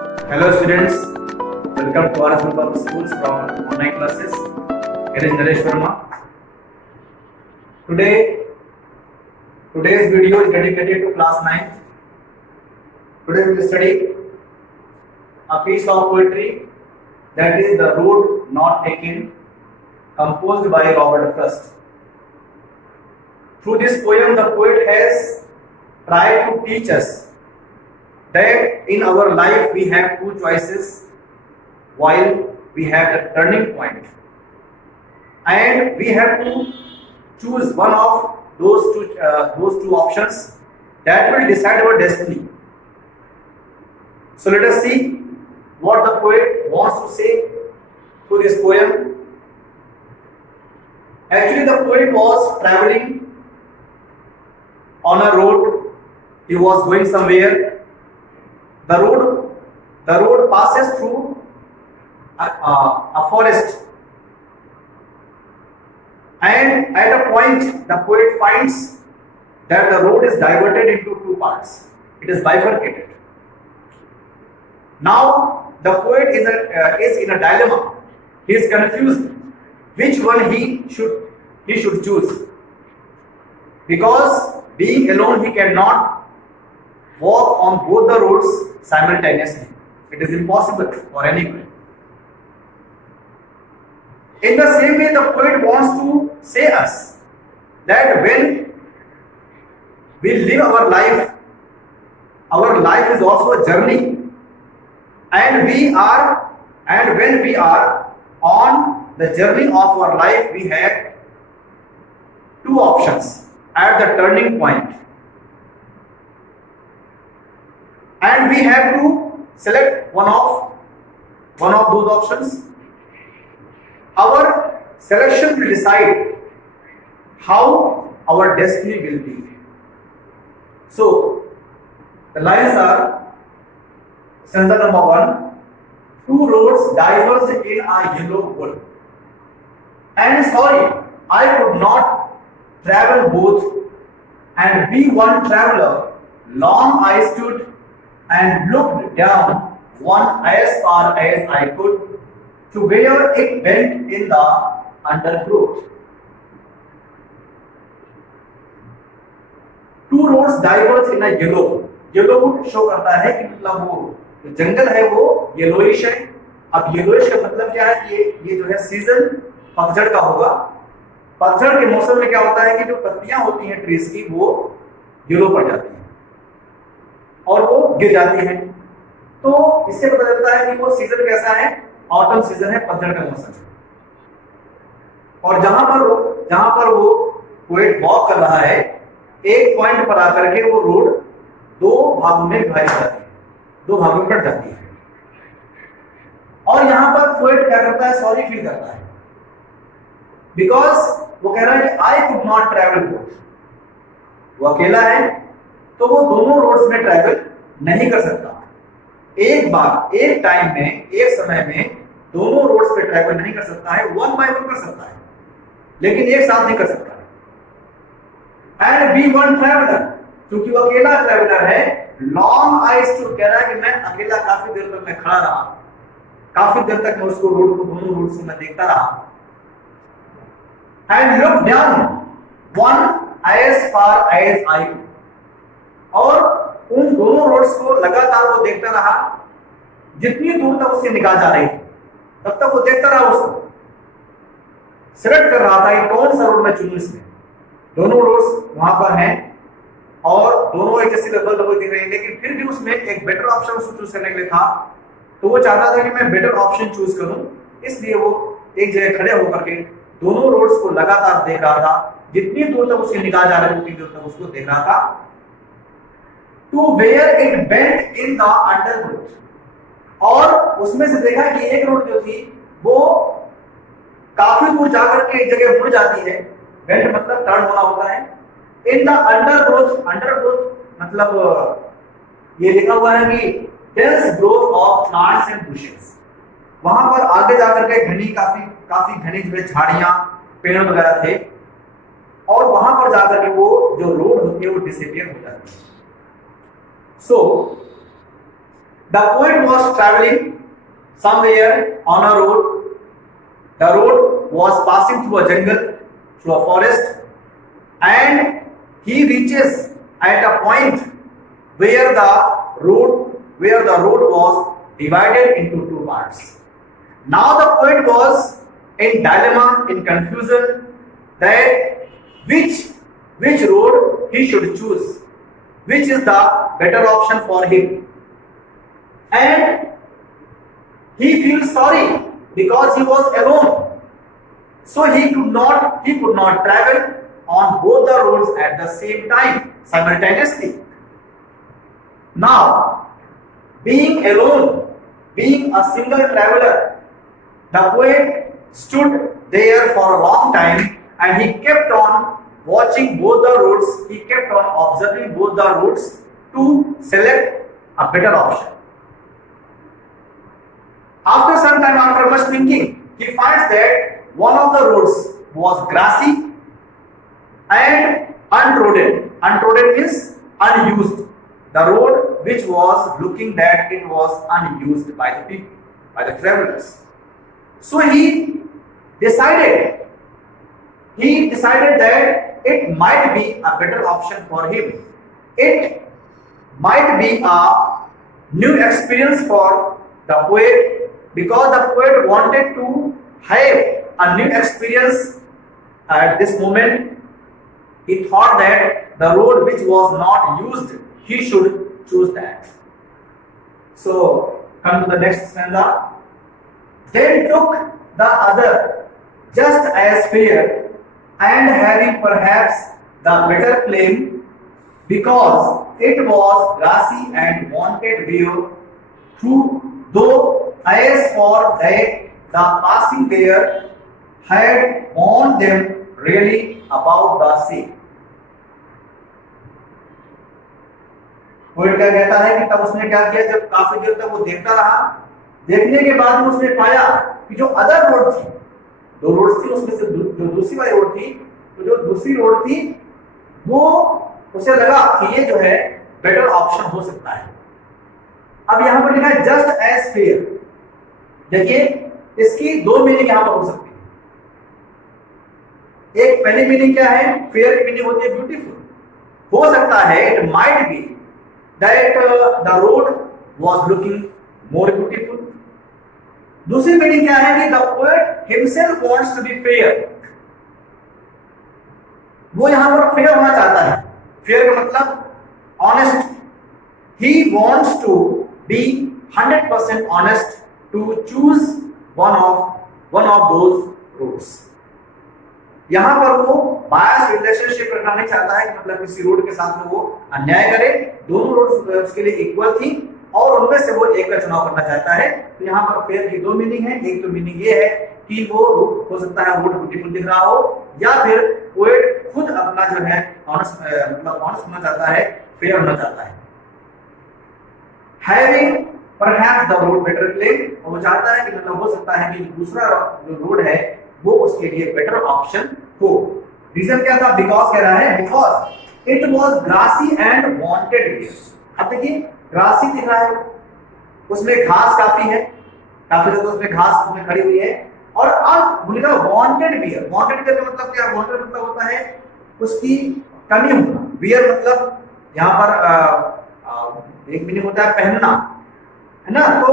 Hello students, welcome to RS Public Schools from online classes. Here is Naresh Verma. Today's video is dedicated to class 9. Today we will study a piece of poetry that is The Road Not Taken, composed by Robert Frost. Through this poem, the poet has tried to teach us that in our life we have two choices while we have the turning point, and we have to choose one of those two options that will decide our destiny. So let us see what the poet wants to say through this poem. Actually, the poet was traveling on a road. He was going somewhere. The road passes through a forest, and at a point the poet finds that the road is diverted into two parts. It is bifurcated. Now the poet is in a dilemma. He is confused which one he should choose, because being alone he cannot walk on both the roads simultaneously. It is impossible for anyone. In the same way, the poet wants to say us that when we live our life is also a journey, and when we are on the journey of our life, we have two options at the turning point. And we have to select one of those options. Our selection will decide how our destiny will be. So the lines are: stanza number 1. Two roads diverged in a yellow wood, and sorry, I could not travel both, and be one traveler. Long I stood and looked down one as far as I could, to where it bent in the undergrowth. Two roads diverge in a yellow. Yellow show करता है कि मतलब वो जंगल है वो yellowish है. अब yellowish का मतलब क्या है? ये जो है सीजन पतझड़ का होगा. पतझड़ के मौसम में क्या होता है कि जो पत्तियां होती हैं ट्रीज की वो येलो पड़ जाती हैं और वो गिर जाती है. तो इससे पता चलता है कि वो सीजन कैसा है. ऑटम सीजन है, पतझड़ का मौसम है. और जहां पर वो पोएट वॉक कर रहा है, एक पॉइंट पर आकर के वो रोड दो भागों में विभाजित जाती है, दो भागों में बढ़ जाती है. और यहां पर पोएट क्या करता है? सॉरी फील करता है, बिकॉज वो कह रहा है कि I could not travel both. वो अकेला है तो वो दोनों रोड्स में ट्रैवल नहीं कर सकता. एक टाइम में, एक समय में दोनों रोड्स पे ट्रैवल नहीं कर सकता है. वन बाय वन कर सकता है, लेकिन एक साथ नहीं कर सकता. एंड बी वन ट्रैवलर, क्योंकि वो अकेला ट्रैवलर है. लॉन्ग आई स्टूड, कह रहा है कि मैं अकेला काफी देर तक मैं खड़ा रहा, काफी देर तक मैं उसको दोनों रोड से मैं देखता रहा. And look down one as far as I, और उन दोनों रोड्स को लगातार वो देखता रहा. जितनी दूर तक उसकी निगाह जा रही तब तक वो देखता रहा. उसको सिलेक्ट कर रहा था कि कौन सा रोड मैं चुनूं. इसमें दोनों रोड्स वहां पर हैं और दोनों एक जैसी लगभग दिख रही है, लेकिन फिर भी उसमें एक बेटर ऑप्शन उसको चूज करने के लिए था. तो वो चाहता था कि मैं बेटर ऑप्शन चूज करूं, इसलिए वो एक जगह खड़े होकर के दोनों रोड्स को लगातार देख रहा था. जितनी दूर तक उसकी निगाह जा रही उतनी दूर तक उसको देख रहा था. To where it bent in the undergrowth, और उसमें से देखा कि एक रोड जो थी वो काफी दूर जाकर के एक जगह मुड़ जाती है. बेंट मतलब टर्न होना होता है. इन द अंडरग्रोथ मतलब ये लिखा हुआ है कि dense growth of plants and bushes. वहां पर आगे जाकर के काफी घनी जो है झाड़ियां पेड़ वगैरह थे, और वहां पर जाकर के वो जो रोड होती है वो डिसअपियर हो जाती है. सो The poet was traveling somewhere on a road. The road was passing through a jungle, through a forest, and he reaches at a point where the road was divided into two parts. Now the poet was in dilemma, in confusion, that which road he should choose, which is the better option for him. And he feels sorry because he was alone. So he could not travel on both the roads at the same time, simultaneously. Now, being alone, being a single traveler, the poet stood there for a long time and he kept on watching both the roads, he kept on observing both the roads to select a better option. After some time, after much thinking, he finds that one of the roads was grassy and untrodden. Untrodden means unused. The road which was looking that it was unused by the people, by the travelers. So he decided that it might be a better option for him. It might be a new experience for the poet, because the poet wanted to have a new experience at this moment. He thought that the road which was not used, he should choose that. So, come to the next stanza. Then took the other, just as fair, and having perhaps the better claim, because it was grassy and wanted view, though as for that the passing there had warned them really about the sea. Poet क्या कहता है कि तब उसने क्या किया, जब काफी देर तक वो देखता रहा, देखने के बाद उसने पाया कि जो अदर रोड थी, दो रोड थी, उसमें से जो दूसरी वाली रोड थी, तो जो दूसरी रोड थी वो उसे लगा कि ये जो है बेटर ऑप्शन हो सकता है. अब यहां पर लिखा है जस्ट एज फेयर. देखिए इसकी दो मीनिंग यहां पर हो सकती है. एक पहली मीनिंग क्या है, फेयर की मीनिंग होती है ब्यूटीफुल. हो सकता है it might be that the road was looking more beautiful. दूसरी मीनिंग क्या है कि the poet himself wants to be fair. वो यहां पर फेयर होना चाहता है. फेयर का मतलब honest. He wants to be 100% honest to choose one of those roads. यहां पर वो बायस रिलेशनशिप रखना नहीं चाहता है कि मतलब किसी रोड के साथ में वो अन्याय करे. दोनों रोड उसके लिए इक्वल थी और उनमें से वो एक का चुनाव करना चाहता है. तो यहाँ पर फेयर की दो मीनिंग है. एक तो मीनिंग ये है कि वो रोड हो सकता है रोड ब्यूटीफुल दिख रहा हो, या फिर पोएट खुद अपना जो है ऑनेस्ट मतलब ऑनेस्ट होना चाहता है, फेयर होना चाहता है. Having perhaps the road better claim, और वो चाहता है कि मतलब हो सकता है कि दूसरा जो रोड है वो उसके लिए बेटर ऑप्शन हो. रीजन क्या था, बिकॉज कह रहा है, because it was grassy and wanted. अब देखिए ग्रासी दिख रहा है, उसमें घास काफी है, काफी ज्यादा उसमें घास उसमें खड़ी हुई है. और अब बोलेगा वांटेड बियर. वांटेड बियर का मतलब क्या, वांटेड मतलब होता है उसकी कमी होना. बियर मतलब यहाँ पर एक मीनिंग होता है पहनना, है ना. तो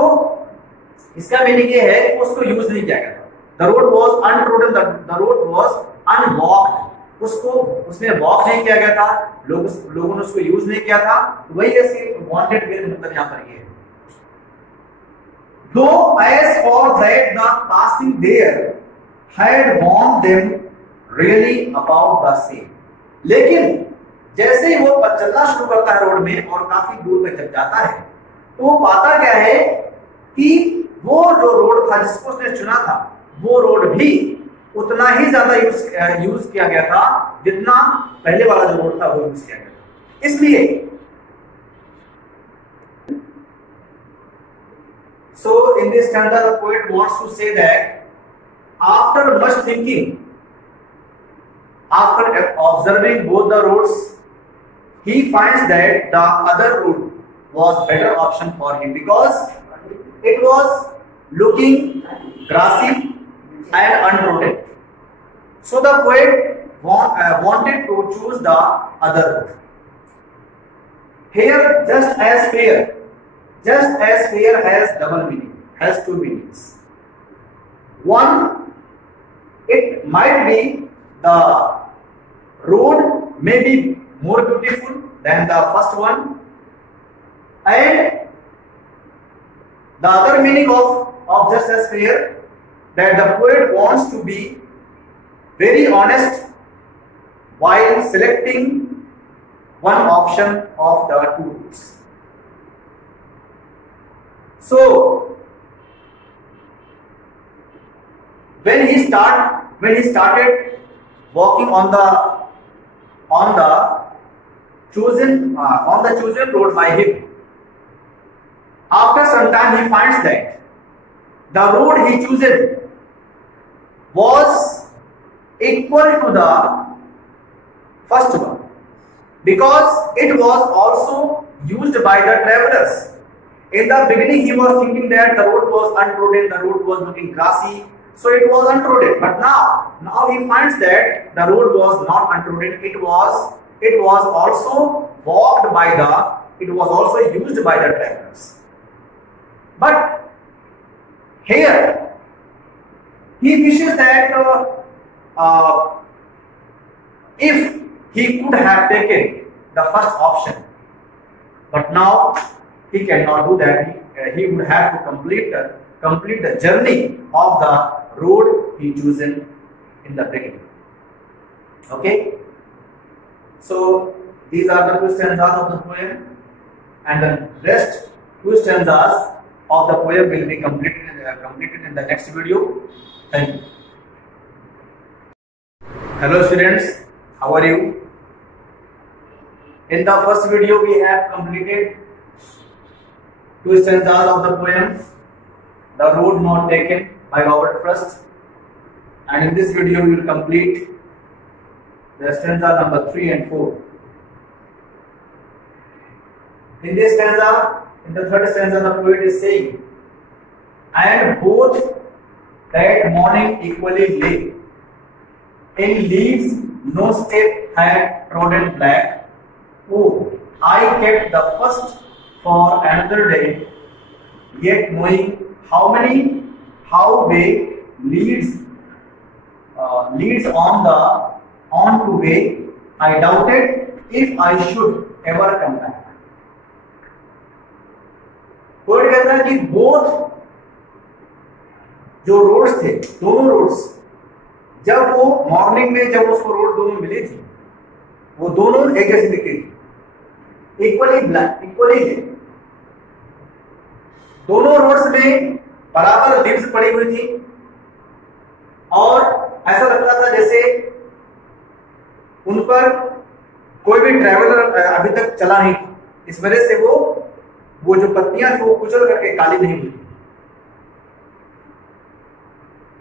इसका मीनिंग ये है कि उसको यूज नहीं किया गया. The road was untrodden, the road was unwalked. उसको उसमें वॉक नहीं किया गया था, लोगों ने उसको यूज नहीं किया था. वही ऐसे वांटेड बियर मतलब यहाँ पर ये. Though as for that the passing there had warned them really about the same. लेकिन जैसे ही वो चलना शुरू करता है रोड में और काफी दूर तक जब जाता है, तो वो पाता क्या है कि वो जो रोड था जिसको उसने चुना था, वो रोड भी उतना ही ज्यादा यूज किया गया था जितना पहले वाला जो रोड था वो यूज किया गया था. इसलिए so in this stanza the poet wants to say that after much thinking, after observing both the roads, he finds that the other route was better option for him because it was looking grassy and untrodden. So the poet wanted to choose the other road. Here, just as fair has double meaning, has two meanings. One, it might be the road may be more beautiful than the first one, and the other meaning of just as fair, that the poet wants to be very honest while selecting one option of the two routes. So when he started walking on the chosen road by him, after some time he finds that the road he chosen was equal to the first one, because it was also used by the travelers. In the beginning he was thinking that the road was untrodden, the road was looking grassy, so it was untrodden. But now he finds that the road was not untrodden, it was also walked by it was also used by the travelers. But here he wishes that if he could have taken the first option, but now he cannot do that. He would have to complete the journey of the road he chosen in the beginning. Okay, so these are the two stanzas of the poem, and the rest two stanzas of the poem will be completed in the next video. Thank you. Hello students, how are you? In the first video we have completed two stanzas of the poem The Road Not Taken by Robert Frost, and in this video we will complete the stanza number 3 and 4. In this stanza, in the third stanza, the poet is saying, and both that morning equally lay, in leaves no step had trodden black. Oh, I kept the first for another day, yet knowing how they leads on to way, I doubted if I should ever come back. Poet कहता है कि both जो roads थे, दोनों roads, जब वो morning में जब उसको रोड दोनों मिली थी, वो दोनों एक जैसी दिख रही थी, इक्वली दोनों रोड्स में बराबर लीव्स पड़ी हुई थी, और ऐसा लगता था जैसे उन पर कोई भी ट्रैवलर अभी तक चला नहीं, इस वजह से वो जो पत्तियां थी वो कुचल करके काली नहीं हुई।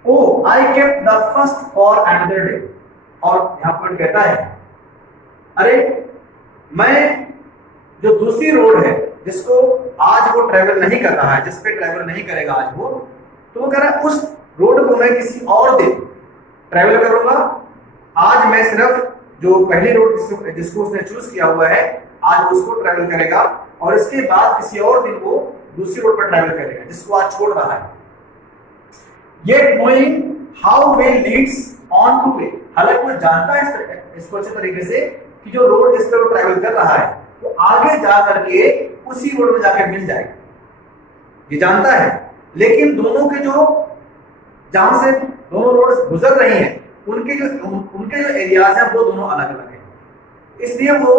Oh I kept the first for another day, और यहां पर कहता है अरे मैं जो दूसरी रोड है जिसको आज वो ट्रैवल नहीं कर रहा है, जिस पे ट्रैवल नहीं करेगा आज वो, तो वो कह रहा है उस रोड को मैं किसी और दिन ट्रैवल करूंगा। आज मैं सिर्फ जो पहली रोड जिसको उसने चूज किया हुआ है आज उसको ट्रैवल करेगा, और इसके बाद किसी और दिन वो दूसरी रोड पर ट्रैवल करेगा जिसको आज छोड़ रहा है। Yet knowing how way leads on to way, हालांकि वो जानता है इसको अच्छे तरीके से कि जो रोड जिस पर वो ट्रैवल कर रहा है वो आगे जा करके उसी रोड में जाकर मिल जाएगा, ये जानता है। लेकिन दोनों के जो जहां से दोनों रोड गुजर रही हैं उनके जो एरियाज हैं वो दोनों अलग अलग हैं, इसलिए वो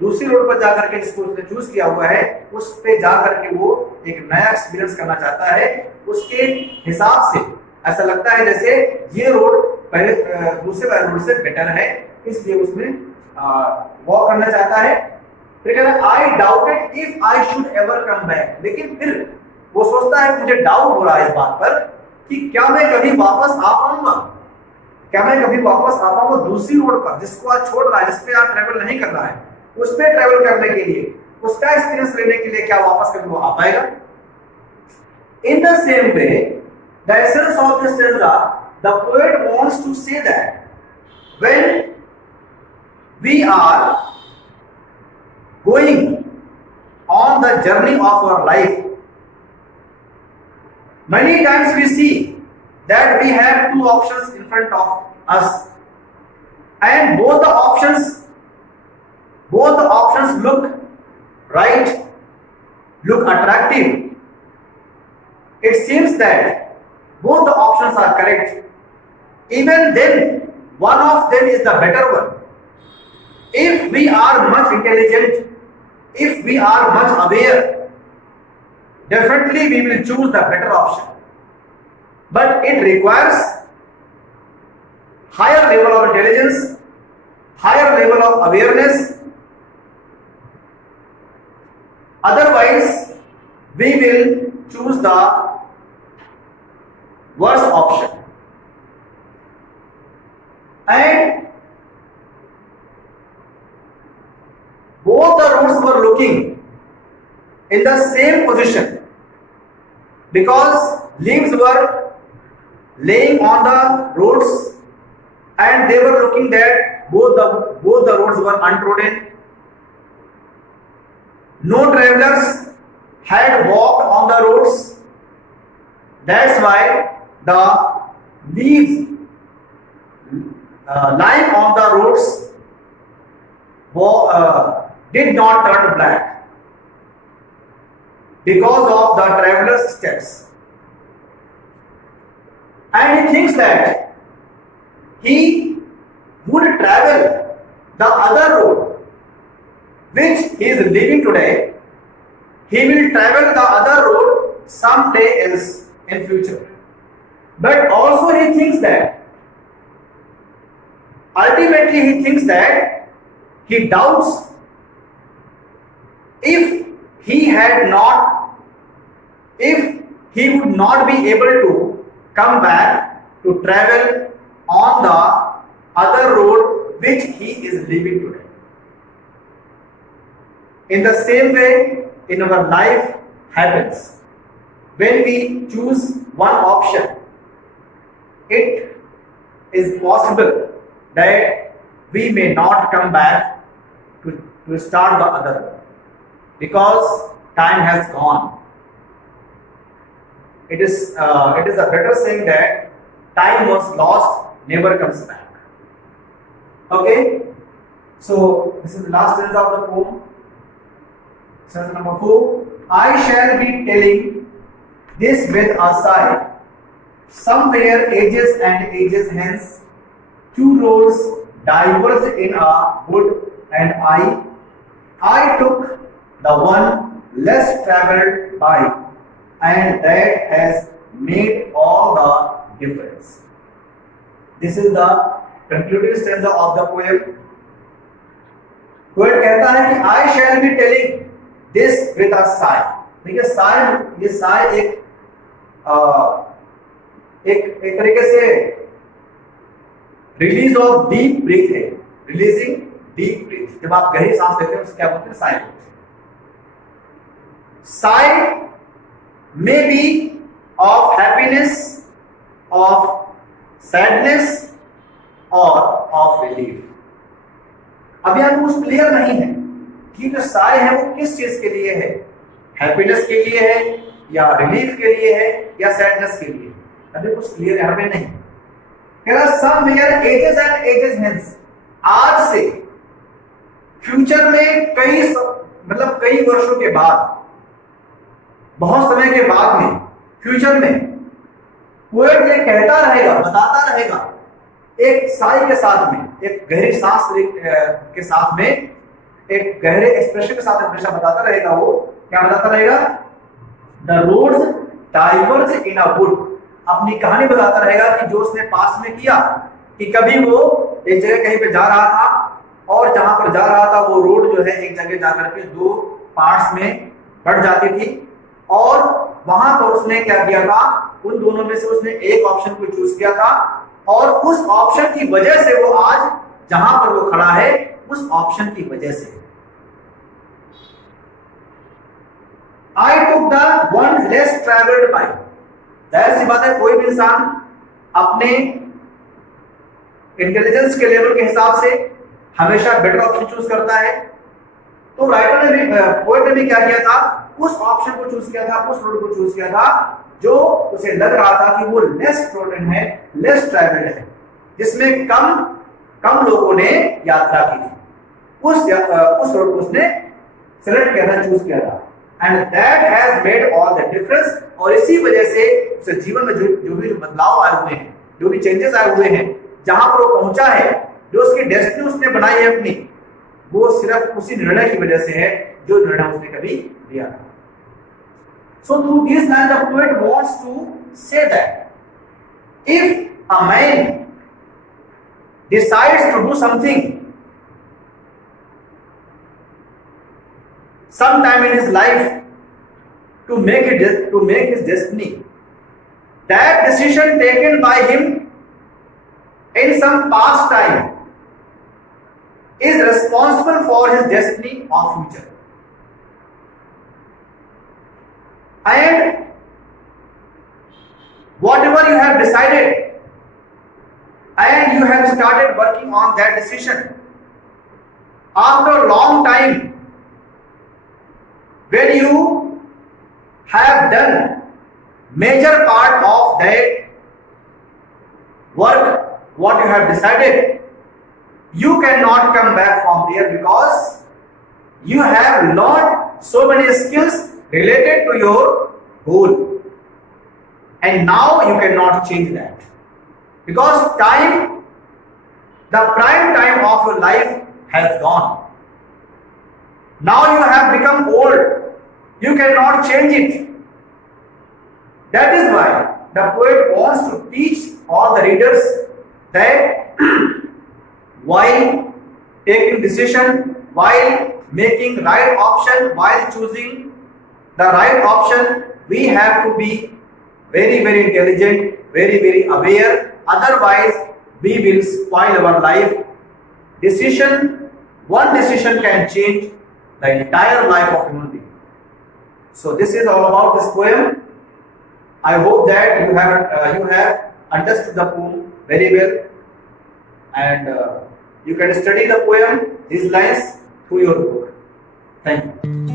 दूसरी रोड पर जाकर के जिसको उसने चूज किया हुआ है उस पे जाकर के वो एक नया एक्सपीरियंस करना चाहता है। उसके हिसाब से ऐसा लगता है जैसे ये रोड पहले दूसरे वाले रोड से बेटर है, इसलिए उसमें वॉक करना चाहता है। फिर कह रहा है आई doubted if I should ever come back, लेकिन फिर वो सोचता है मुझे डाउट हो रहा है इस बात पर कि क्या मैं कभी वापस आ पाऊंगा, क्या मैं कभी वापस आ पाऊंगा दूसरी रोड पर जिसको आज छोड़ रहा है, जिसपे आज ट्रेवल नहीं कर रहा है, उस पे ट्रेवल करने के लिए उसका एक्सपीरियंस लेने के लिए क्या वापस कभी वो आ पाएगा? In the same way, the essence of this stanza, the poet wants to say that when we are going on the journey of our life, many times we see that we have two options in front of us, and both the options look right, look attractive. It seems that both the options are correct. Even then, one of them is the better one. If we are much intelligent, if we are much aware, definitely we will choose the better option. But it requires higher level of intelligence, higher level of awareness. Otherwise, we will choose the worst option. And both the roads were looking in the same position because leaves were laying on the roads, and they were looking that both the roads were untrodden. No travelers had walked on the roads. That's why the leaves lying on the roads did not turn black because of the travelers' steps. And he thinks that he would travel the other road which he is leaving today. He will travel the other road someday else in future. But also he thinks that ultimately he thinks that he doubts if he would not be able to come back to travel on the other road which he is leaving today. In the same way, in our life happens. When we choose one option, it is possible that we may not come back to start the other one because time has gone. It is a better saying that time once lost never comes back. Okay, so this is the last stanza of the poem. Stanza number 4. I shall be telling this with a sigh. Somewhere ages and ages hence, two roads diverged in a wood, and I took the one less travelled by, and that has made all the difference. This is the concluding stanza of the poem. Poet कहता है कि I shall be telling this with a sigh. देखिए sigh, ये sigh एक तरीके से release of deep breath है, releasing deep breath. जब आप गहरी सांस लेते हैं उसको क्या बोलते हैं? Sai. Sai may be of happiness, of sadness और ऑफ रिलीफ. अभी आपको कुछ क्लियर नहीं है कि जो साई है वो किस चीज के लिए है, हैप्पीनेस के लिए है या रिलीफ के लिए है या सैडनेस के लिए. अभी कुछ क्लियर यहाँ पे नहीं. Somewhere ages and ages hence, आज से फ्यूचर में कई वर्षों के बाद, बहुत समय के बाद में, फ्यूचर में पोएट ये कहता रहेगा, बताता रहेगा, एक साई के साथ में, एक गहरी सांस के साथ में, एक गहरे एक्सप्रेशन के साथ हमेशा बताता रहेगा. वो क्या बताता रहेगा? The roads diverge in a wood. अपनी कहानी बताता रहेगा कि जो उसने पास में किया, कि कभी वो एक जगह कहीं पे जा रहा था और जहां पर जा रहा था वो रोड जो है एक जगह जाकर के दो पार्ट्स में बढ़ जाती थी, और वहां पर उसने क्या किया था, उन दोनों में से उसने एक ऑप्शन को चूज किया था, और उस ऑप्शन की वजह से वो आज जहां पर वो खड़ा है, उस ऑप्शन की वजह से. I took the one less traveled by. जाहिर सी बात है, कोई भी इंसान अपने इंटेलिजेंस के लेवल के हिसाब से हमेशा बेटर ऑप्शन चूज करता है। तो राइटर ने भी, पोएट ने भी क्या किया था, उस ऑप्शन को चूज किया था, उस रोड को चूज किया था जो उसे लग रहा था कि वो लेस ट्रोडन है, लेस ट्रैवल्ड है, जिसमें कम लोगों ने यात्रा की थी। उस रोड को उसने सेलेक्ट किया था, चूज किया था। And that has made all the difference. और इसी वजह से उसे जीवन में जो भी बदलाव आए हुए हैं, जो भी चेंजेस आए हुए हैं, जहां पर वो पहुंचा है, जो उसकी डेस्टिनी उसने बनाई है अपनी, वो सिर्फ उसी निर्णय की वजह से है जो निर्णय उसने कभी लिया था। So through these lines, the poet wants to say that if a man decides to do something sometime in his life to make his destiny, that decision taken by him in some past time is responsible for his destiny of future. And whatever you have decided and you have started working on that decision, after a long time, when you have done major part of that work, what you have decided, you cannot come back from there, because you have learned so many skills related to your goal, and now you cannot change that, because the prime time of your life has gone. Now you have become old, you cannot change it. That is why the poet wants to teach all the readers that while taking decision, while making right option, while choosing the right option, we have to be very, very intelligent, very, very aware. Otherwise, we will spoil our life. One decision can change the entire life of human being. So this is all about this poem. I hope that you have understood the poem very well, and you can study the poem, these lines, through your book. Thank you.